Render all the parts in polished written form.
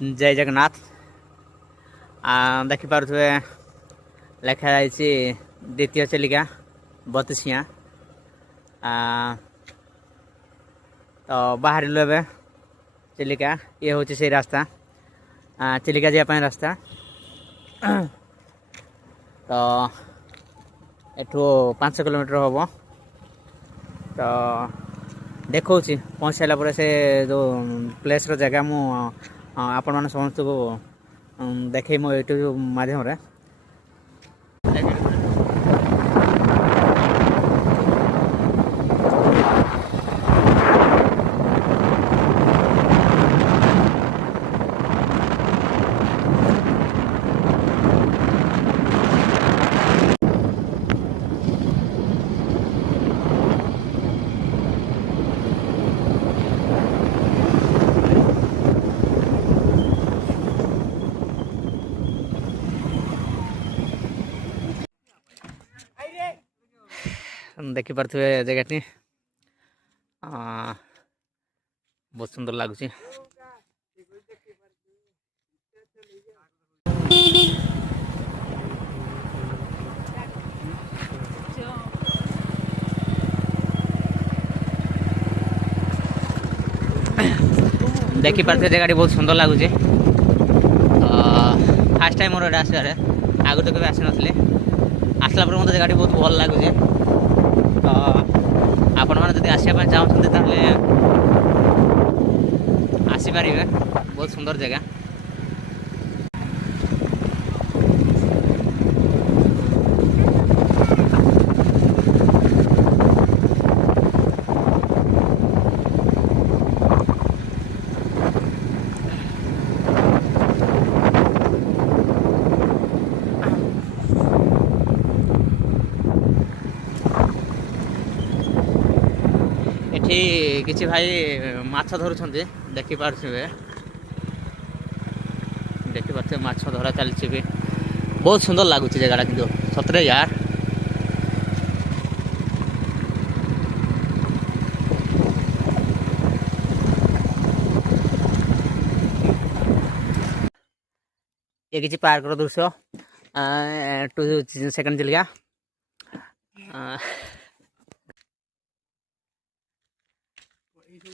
जय जगन्नाथ। देखिपे लिखा जाइए द्वितीय चिलिका बतसिया। तो बाहर ए चिलिका ये हूँ से रास्ता चिलिका जावाई रास्ता। तो एठू 5 किलोमीटर हम तो देखा पहुँच सारापर से जो प्लेस जगह मु आपण मैंने समस्त को देखे मो यूट्यूब माध्यम रे। देखिपे जगह बहुत सुंदर लगुच। देखिपे जगह बहुत सुंदर लगुच। फास्ट टाइम मोर आसबार आगु तो कभी आसी नी आसला मत जगह बहुत भल लगुच। तो आपण मैंने जब आसपा चाहते आसीपर बहुत सुंदर जगह। एठी किसी भाई माछ धरुछन देखिपे माछ धरा चलती भी बहुत सुंदर लगुच जगह कि सतरे यार। ये किसी पार्क दृश्य 2 सेकंड चिलिका।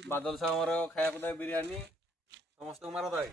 बादल सामर खाया बिरयानी समस्त मार दाए।